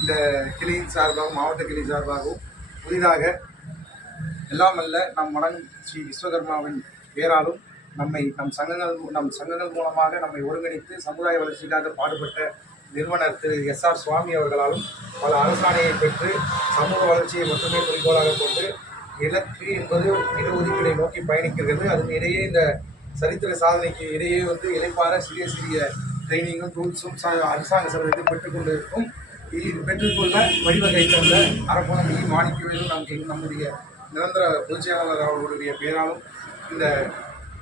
இந்த கிளையின் சார்பாகவும் மாவட்ட கிளை சார்பாகவும் புதிதாக எல்லாம் அல்ல நம் மடன் ஸ்ரீ விஸ்வகர்மாவின் பேராலும் நம்மை நம் சங்கங்கள் நம் சங்கங்கள் மூலமாக நம்மை ஒருங்கிணைத்து சமுதாய வளர்ச்சிக்காக பாடுபட்ட நிறுவனர் திரு எஸ் ஆர் சுவாமி அவர்களாலும் பல அரசாணையை பெற்று சமூக வளர்ச்சியை மட்டுமே குறிக்கோளாக கொண்டு இலக்கு என்பது இடஒதுக்கீடை நோக்கி பயணிக்கிறது. அதன் இடையே இந்த சரித்திர சாதனைக்கு இடையே வந்து இளைப்பாற சிறிய சிறிய ட்ரைனிங்கும் டூல்ஸும் அரசாங்க சலுகைகள் பெற்றுக்கொண்டு இருக்கும் இது பெற்றுக்கொள்ள வழிவகை தந்த அரபு இ. மாணிக்கவேலும் நமக்கு நம்முடைய நிரந்தர பொதுச்செயலாளர் அவர்களுடைய பேராலும் இந்த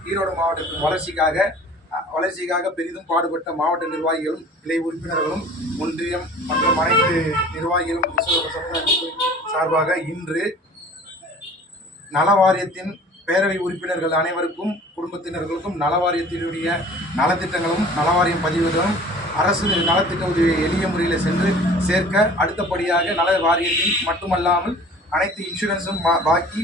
ஈரோடு மாவட்டத்தின் வளர்ச்சிக்காக வளர்ச்சிக்காக பெரிதும் பாடுபட்ட மாவட்ட நிர்வாகிகளும் கிளை உறுப்பினர்களும் ஒன்றியம் மற்றும் அனைத்து நிர்வாகிகளும் சார்பாக இன்று நல வாரியத்தின் பேரவை உறுப்பினர்கள் அனைவருக்கும் குடும்பத்தினர்களுக்கும் நலவாரியத்தினுடைய நலத்திட்டங்களும் நலவாரியம் பதிவுகளும் அரசு நலத்திட்ட உதவியை எளிய முறையில் சென்று சேர்க்க அடுத்தபடியாக நல வாரியத்தின் மட்டுமல்லாமல் அனைத்து இன்சூரன்ஸும் பாக்கி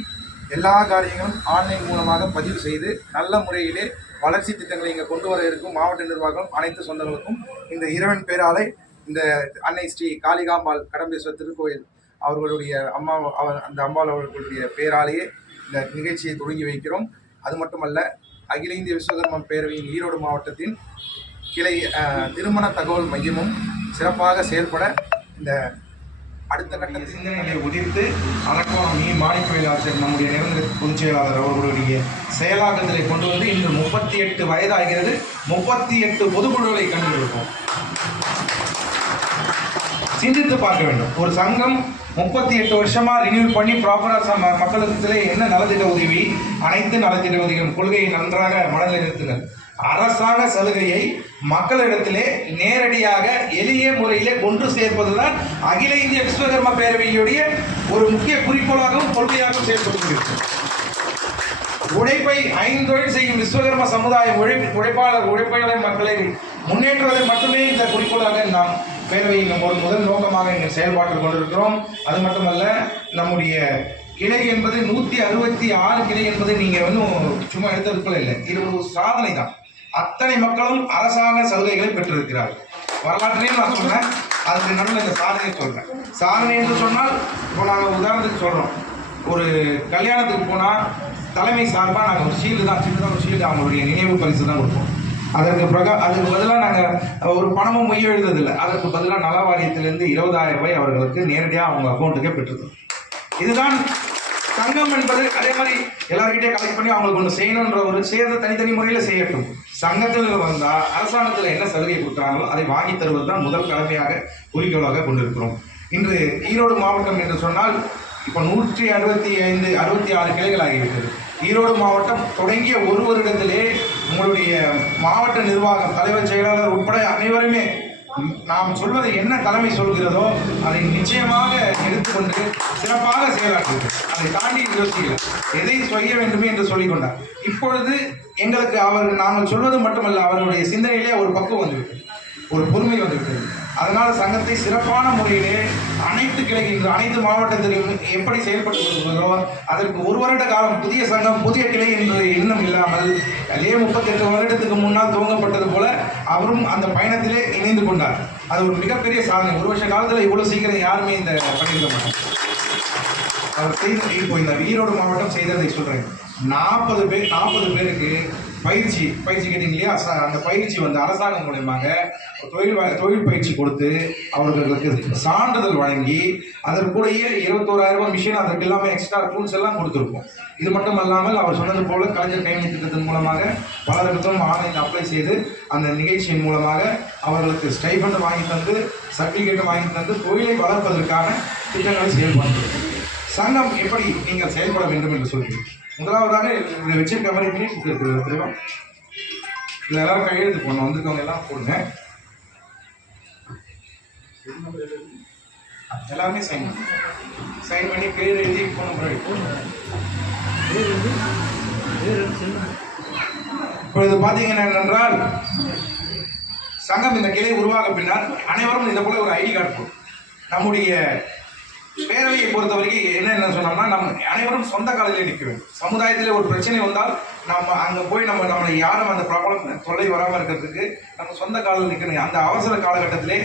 எல்லா காரியங்களும் ஆன்லைன் மூலமாக பதிவு செய்து நல்ல முறையிலே வளர்ச்சி திட்டங்களை இங்கே கொண்டு வர இருக்கும் மாவட்ட நிர்வாகம் அனைத்து சொந்தங்களுக்கும் இந்த இறைவன் பேராலே இந்த அன்னை ஸ்ரீ காளிகாம்பாள் கடம்பேஸ்வர் திருக்கோயில் அவர்களுடைய அம்மா அவர் அந்த அம்பாள் அவர்களுடைய பேராலேயே இந்த நிகழ்ச்சியை தொடங்கி வைக்கிறோம். அது மட்டுமல்ல அகில இந்திய விஸ்வகர்மம் பேரவையின் ஈரோடு மாவட்டத்தின் கிளை திருமண தகவல் மையமும் சிறப்பாக செயல்பட இந்த அடுத்த கட்ட சிந்தனைகளை உதிர்த்து அரக்கோணம் நீ மாணிக்கவேல் நம்முடைய நிரந்தர பொதுச் செயலாளர் அவர்களுடைய செயலாக்கத்திலே கொண்டு வந்து இன்று முப்பத்தி எட்டு வயதாகிறது. முப்பத்தி எட்டு பொதுக்குழுவை கண்டுபிடிப்போம். சிந்தித்து பார்க்க வேண்டும். ஒரு சங்கம் முப்பத்தி எட்டு வருஷமா ரினியூல் பண்ணி ப்ராப்பரா மக்களுக்கு என்ன நலத்திட்ட உதவி அனைத்து நலத்திட்ட உதவிகளும் கொள்கையை நன்றாக மனதில் நிறுத்தினர் அரசாங்க சலுகையை மக்களிடத்திலே நேரடியாக எளிய முறையிலே கொண்டு சேர்ப்பதுதான் அகில இந்திய விஸ்வகர்ம பேரவையுடைய ஒரு முக்கிய குறிக்கோளாகவும் கொள்கையாகவும் செயல்படுகிறது உழைப்பை ஐந்தொழில் செய்யும் விஸ்வகர்ம சமுதாயம் உழை உழைப்பாளர் உழைப்பாளர் மக்களை முன்னேற்றுவதை மட்டுமே இந்த குறிக்கோளாக நாம் பேரவையில் நம்ம ஒரு முதல் நோக்கமாக இங்கே செயல்பாட்டில் கொண்டிருக்கிறோம். அது மட்டுமல்ல நம்முடைய கிளை என்பது நூற்றி அறுபத்தி ஆறு கிளை என்பது நீங்கள் வந்து சும்மா எடுத்ததுக்குள்ள இல்லை. இது ஒரு சாதனை தான் அத்தனை மக்களும் அரசாங்க சலுகைகளை பெற்றிருக்கிறார்கள். வரலாற்றையும் நான் சொன்னேன். அதுக்கு நடுவில் இந்த சாதனையை சொல்கிறேன் சாதனை என்று சொன்னால் இப்போ நாங்கள் உதாரணத்துக்கு சொல்கிறோம் ஒரு கல்யாணத்துக்கு போனால் தலைமை சார்பாக நாங்கள் ஒரு ஷீல்டு தான் சின்னதாக ஒரு ஷீல்டு அவங்களுடைய நினைவு பரிசு தான் கொடுப்போம். அதற்கு பிரகா அதுக்கு பதிலாக நாங்கள் ஒரு பணமும் மொய் எழுதுறதில்லை அதற்கு பதிலாக நல வாரியத்திலிருந்து இருபதாயிரம் ரூபாய் அவர்களுக்கு நேரடியாக அவங்க அக்கௌண்ட்டுக்கே பெற்றுருக்கோம் இதுதான் சங்கம் என்பது அதே மாதிரி எல்லார்கிட்டயும் கலெக்ட் பண்ணி அவங்களுக்கு ஒன்று செய்யணுன்ற ஒரு சேர்ந்த தனித்தனி முறையில் செய்யட்டும். சங்கத்தில் வந்தால் அரசாங்கத்தில் என்ன சலுகை கொடுக்குறாங்களோ அதை வாங்கி தருவது தான் முதல் கடமையாக குறிக்கோளாக கொண்டிருக்கிறோம். இன்று ஈரோடு மாவட்டம் என்று சொன்னால் இப்போ நூற்றி அறுபத்தி ஐந்து அறுபத்தி ஆறு கிளைகள் ஆகிவிட்டது ஈரோடு மாவட்டம் தொடங்கிய ஒரு வருடத்திலே உங்களுடைய மாவட்ட நிர்வாகம் தலைவர் செயலாளர் உட்பட அனைவருமே நாம் சொல்வதை என்ன தலைமை சொல்கிறதோ அதை நிச்சயமாக எடுத்துக்கொண்டு சிறப்பாக செயலாற்று அதை தாண்டி யோசிக்கல. எதை செய்ய வேண்டுமே என்று சொல்லிக் கொண்டார் இப்பொழுது எங்களுக்கு அவர் நாங்கள் சொல்வது மட்டுமல்ல அவர்களுடைய சிந்தனையிலே ஒரு பக்குவம் வந்துவிட்டது. ஒரு பொறுமை வந்துவிட்டது. அதனால் சங்கத்தை சிறப்பான முறையிலே அனைத்து கிளைகின்ற அனைத்து மாவட்டத்திலும் எப்படி செயல்பட்டு வருகிறதோ அதற்கு ஒரு வருட காலம் புதிய சங்கம் புதிய கிளை என்ற எண்ணம் இல்லாமல் அதே முப்பத்தெட்டு வருடத்துக்கு முன்னால் துவங்கப்பட்டது போல அவரும் அந்த பயணத்திலே இணைந்து கொண்டார். அது ஒரு மிகப்பெரிய சாதனை. ஒரு வருஷ காலத்தில் இவ்வளோ சீக்கிரம் யாருமே இந்த பண்ணியிருக்க மாட்டாங்க அவர் செய்த இப்போ இந்த ஈரோடு மாவட்டம் செய்ததை சொல்கிறேன் நாற்பது பேர் நாற்பது பேருக்கு பயிற்சி பயிற்சி கேட்டீங்க இல்லையா அந்த பயிற்சி வந்து அரசாங்கம் மூலியமாக தொழில் தொழில் பயிற்சி கொடுத்து அவர்களுக்கு சான்றிதழ் வழங்கி அதற்குள்ளேயே இருபத்தோராயிரம் ரூபாய் மிஷின் அதற்கு எல்லாமே எக்ஸ்ட்ரா டூல்ஸ் எல்லாம் கொடுத்துருக்கோம் இது மட்டும் அல்லாமல் அவர் சொன்னது போல கலைஞர் கைவினை திட்டத்தின் மூலமாக பலருக்கும் ஆன்லைன் அப்ளை செய்து அந்த நிகழ்ச்சியின் மூலமாக அவர்களுக்கு ஸ்டைபண்ட் வாங்கி தந்து சர்டிஃபிகேட் வாங்கி தந்து தொழிலை வளர்ப்பதற்கான திட்டங்களை செயல்படுத்துகிறோம் சங்கம் எப்படி நீங்கள் செயல்பட வேண்டும் என்று சொல்கிறீர்கள்? முதலாவதாக இதில் வச்சிருக்க மாதிரி மீட்டிங்ஸ் இருக்குது தெரியுமா? இதில் எல்லாரும் கையெழுத்து போடணும். வந்திருக்கவங்க எல்லாம் போடுங்க. எல்லாமே சைன் சைன் பண்ணி பேர் எழுதி போன நம்பர் பேர் இப்பொழுது பார்த்தீங்கன்னா என்னென்றால் சங்கம் இந்த கிளை உருவாக பின்னால் அனைவரும் இதை போல ஒரு ஐடி கார்டு நம்முடைய கல்வியை பொறுத்த வரைக்கும் என்ன என்ன சொன்னோம்னா நம்ம அனைவரும் சொந்த காலத்திலே நிற்க வேண்டும். சமுதாயத்தில் ஒரு பிரச்சனை வந்தால் நம்ம அங்கே போய் நம்ம நம்மளை யாரும் அந்த ப்ராப்ளம் தொல்லை வராமல் இருக்கிறதுக்கு நம்ம சொந்த காலில் நிற்கணும். அந்த அவசர காலகட்டத்திலே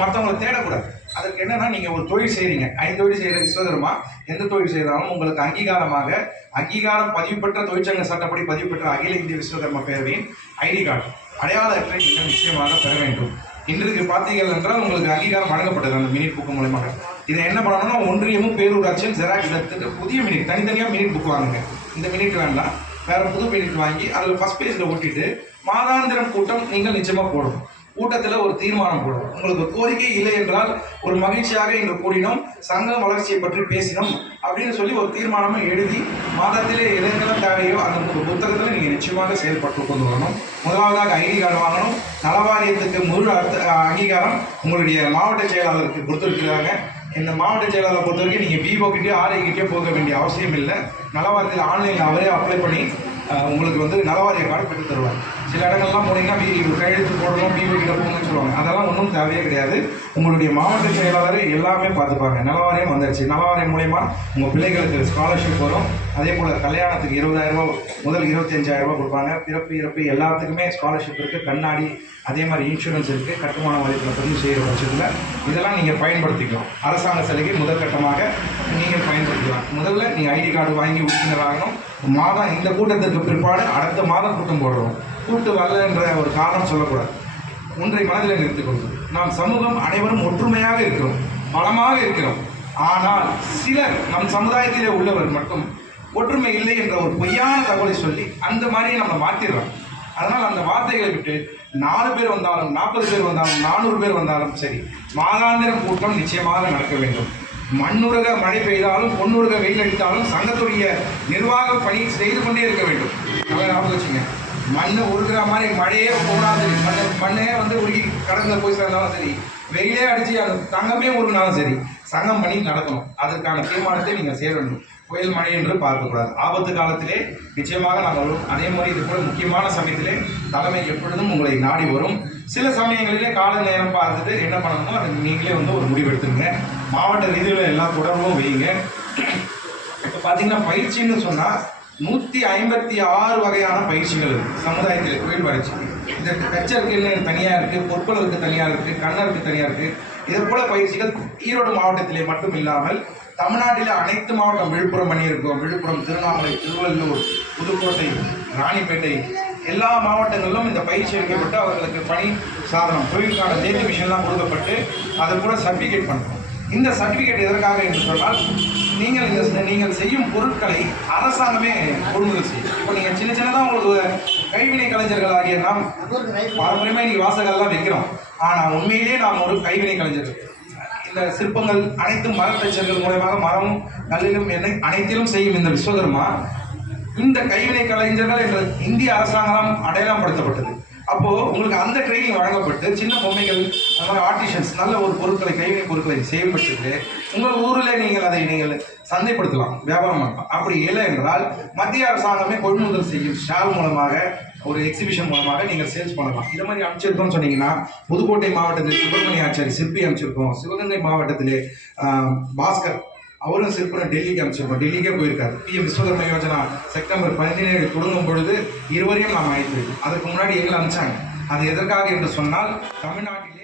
மற்றவங்களை தேடக்கூடாது. அதற்கு என்னன்னா நீங்கள் ஒரு தொழில் செய்கிறீங்க ஐந்து தொழில் செய்கிற விஸ்வதர்மா எந்த தொழில் செய்தாலும் உங்களுக்கு அங்கீகாரமாக அங்கீகாரம் பதிவு பெற்ற தொழிற்சங்க சட்டப்படி பதிவு பெற்ற அகில இந்திய விஸ்வகர்ம பேரவையின் ஐடி கார்டு அடையாள அட்டை நீங்கள் நிச்சயமாக பெற வேண்டும். இன்றைக்கு பார்த்தீர்கள் என்றால் உங்களுக்கு அங்கீகாரம் வழங்கப்பட்டது அந்த மினி புக்கு மூலமாக. இதை என்ன பண்ணணும்னா ஒன்றியமும் பேரூராட்சியும் ஜெராக்ஸ் எடுத்துட்டு புதிய மினிட் தனித்தனியாக மினிட் புக் வாங்குங்க. இந்த மினிட் வேண்டாம். வேற புது மினிட் வாங்கி அதில் ஃபர்ஸ்ட் பேஜில் ஒட்டிட்டு மாதாந்திரம் கூட்டம் நீங்கள் நிச்சயமாக போடணும். கூட்டத்தில் ஒரு தீர்மானம் போடுவோம் உங்களுக்கு கோரிக்கை இல்லை என்றால் ஒரு மகிழ்ச்சியாக இன்று கூடினோம் சங்கம் வளர்ச்சியை பற்றி பேசினோம் அப்படின்னு சொல்லி ஒரு தீர்மானமும் எழுதி மாதத்திலே எதெல்லாம் தேவையோ அந்த பு- புத்தகத்தில் நீங்கள் நிச்சயமாக செயல்பட்டு கொண்டு வரணும். முதலாவதாக ஐடி கார்டு வாங்கணும். நலவாரியத்துக்கு முழு அர்த்த அங்கீகாரம் உங்களுடைய மாவட்ட செயலாளருக்கு கொடுத்துருக்கிறாங்க. இந்த மாவட்ட செயலாளரை பொறுத்த வரைக்கும் நீங்கள் பிஓ கிட்டே போக வேண்டிய அவசியம் இல்லை நலவாரியத்தில் ஆன்லைனில் அவரே அப்ளை பண்ணி உங்களுக்கு வந்து நலவாரிய கார்டு பெற்று தருவார். சில இடங்கள்லாம் போனீங்கன்னா பி கையெழுத்து போடணும் பிஓ கிட்ட போகணும்னு சொல்லுவாங்க. அதெல்லாம் ஒன்றும் தேவையே கிடையாது. உங்களுடைய மாவட்ட செயலாளர் எல்லாமே பார்த்துப்பாங்க. நலவாரியம் வந்துருச்சு. நலவாரியம் மூலயமா உங்கள் பிள்ளைகளுக்கு ஸ்காலர்ஷிப் வரும். அதே போல் கல்யாணத்துக்கு இருபதாயிரம் முதல் இருபத்தஞ்சாயிரம் கொடுப்பாங்க. பிறப்பு இறப்பு எல்லாத்துக்குமே ஸ்காலர்ஷிப் இருக்குது கண்ணாடி அதே மாதிரி இன்சூரன்ஸ் இருக்குது கட்டுமான வலைப்பில் பதிவு செய்கிற பட்சத்தில் இதெல்லாம் நீங்கள் பயன்படுத்திக்கலாம். அரசாங்க சலுகை முதற்கட்டமாக நீங்கள் பயன்படுத்திக்கலாம் முதல்ல நீங்கள் ஐடி கார்டு வாங்கி உறுப்பினராகணும். மாதம் இந்த கூட்டத்திற்கு பிற்பாடு அடுத்த மாதம் கூட்டம் போடுறோம். கூட்டு வரலன்ற ஒரு காரணம் சொல்லக்கூடாது. ஒன்றை மனதில் நிறுத்திக் கொள்வது நாம் சமூகம் அனைவரும் ஒற்றுமையாக இருக்கிறோம் பலமாக இருக்கிறோம். ஆனால் சிலர் நம் சமுதாயத்திலே உள்ளவர் மட்டும் ஒற்றுமை இல்லை என்ற ஒரு பொய்யான தகவலை சொல்லி அந்த மாதிரி நம்மளை மாற்றிடுறோம் அதனால் அந்த வார்த்தைகளை விட்டு நாலு பேர் வந்தாலும் நாற்பது பேர் வந்தாலும் நானூறு பேர் வந்தாலும் சரி மாதாந்திரம் கூட்டம் நிச்சயமாக நடக்க வேண்டும். மண்ணுருக மழை பெய்தாலும் பொன்னுருக வெயில் அடித்தாலும் சங்கத்துடைய நிர்வாக பணி செய்து கொண்டே இருக்க வேண்டும். நல்லா ஞாபகம் வச்சுங்க. மண்ணை உருக்குற மாதிரி மழையே போனாலும் சரி மண்ணை மண்ணே வந்து உருகி கடலில் போய் சேர்ந்தாலும் சரி வெயிலே அடிச்சு அது தங்கமே உருகினாலும் சரி சங்கம் பண்ணி நடக்கணும். அதற்கான தீர்மானத்தை நீங்கள் செய்ய வேண்டும். புயல் மழை என்று பார்க்கக்கூடாது ஆபத்து காலத்திலே நிச்சயமாக நாங்கள் அதே மாதிரி இது கூட முக்கியமான சமயத்திலே தலைமை எப்பொழுதும் உங்களை நாடி வரும். சில சமயங்களிலே கால நேரம் பார்த்துட்டு என்ன பண்ணணுமோ அதை நீங்களே வந்து ஒரு முடிவு மாவட்ட ரீதியில் எல்லா தொடர்பும் வையுங்க. இப்போ பார்த்தீங்கன்னா பயிற்சின்னு சொன்னால் நூற்றி ஐம்பத்தி ஆறு வகையான பயிற்சிகள் இருக்கு சமுதாயத்தில் கோயில் பயிற்சி இதற்கு கச்சருக்கு தனியாக இருக்குது பொற்பலருக்கு தனியாக இருக்குது கண்ணருக்கு தனியாக இருக்குது இது போல பயிற்சிகள் ஈரோடு மாவட்டத்திலே மட்டும் இல்லாமல் தமிழ்நாட்டில் அனைத்து மாவட்டம் விழுப்புரம் பண்ணியிருக்கோம் விழுப்புரம் திருவண்ணாமலை திருவள்ளூர் புதுக்கோட்டை ராணிப்பேட்டை எல்லா மாவட்டங்களிலும் இந்த பயிற்சி அளிக்கப்பட்டு அவர்களுக்கு பணி சாதனம் தொழிலுக்கான தேதி மிஷின்லாம் கொடுக்கப்பட்டு அதை கூட சர்டிஃபிகேட் பண்ணுறோம் இந்த சர்டிஃபிகேட் எதற்காக என்று சொன்னால் நீங்கள் இந்த நீங்கள் செய்யும் பொருட்களை அரசாங்கமே கொள்முதல் செய்யும். இப்போ நீங்கள் சின்ன சின்னதாக உங்களுக்கு கைவினை கலைஞர்கள் ஆகிய நாம் பாரம்பரியமாக இன்றைக்கி வாசகெல்லாம் வைக்கிறோம். ஆனால் உண்மையிலேயே நாம் ஒரு கைவினை கலைஞர்கள். இந்த சிற்பங்கள் அனைத்தும் மரத்தச்சர்கள் மூலயமாக மரமும் கல்லிலும் என்னை அனைத்திலும் செய்யும் இந்த விஸ்வகர்மா இந்த கைவினை கலைஞர்கள் என்ற இந்திய அரசாங்கம் அடையாளப்படுத்தப்பட்டது. அப்போ உங்களுக்கு அந்த ட்ரைனிங் வழங்கப்பட்டு சின்ன பொம்மைகள் அந்த மாதிரி ஆர்டிஷன்ஸ் நல்ல ஒரு பொருட்களை கைவினை பொருட்களை செயல்பட்டு உங்கள் ஊரில் நீங்கள் அதை நீங்கள் சந்தைப்படுத்தலாம் வியாபாரம் பண்ணலாம். அப்படி இல்லை என்றால் மத்திய அரசாங்கமே கொள்முதல் செய்யும் ஷால் மூலமாக ஒரு எக்ஸிபிஷன் மூலமாக நீங்கள் சேல்ஸ் பண்ணலாம். இது மாதிரி அமைச்சிருக்கோம்னு சொன்னீங்கன்னா புதுக்கோட்டை மாவட்டத்தில் சுப்பிரமணிய ஆச்சாரி சிற்பி அமைச்சிருக்கோம். சிவகங்கை மாவட்டத்திலே பாஸ்கர் அவரும் சிற்பரம் டெல்லிக்கு அமைச்சிருக்கோம் டெல்லிக்கே போயிருக்காரு. பிஎம் விஸ்வகர்ம யோஜனா செப்டம்பர் பதினேழு தொடங்கும் பொழுது இருவரையும் நாம் அழைத்து அதற்கு முன்னாடி எங்களை அனுப்பிச்சாங்க. அது எதற்காக என்று சொன்னால் தமிழ்நாட்டில்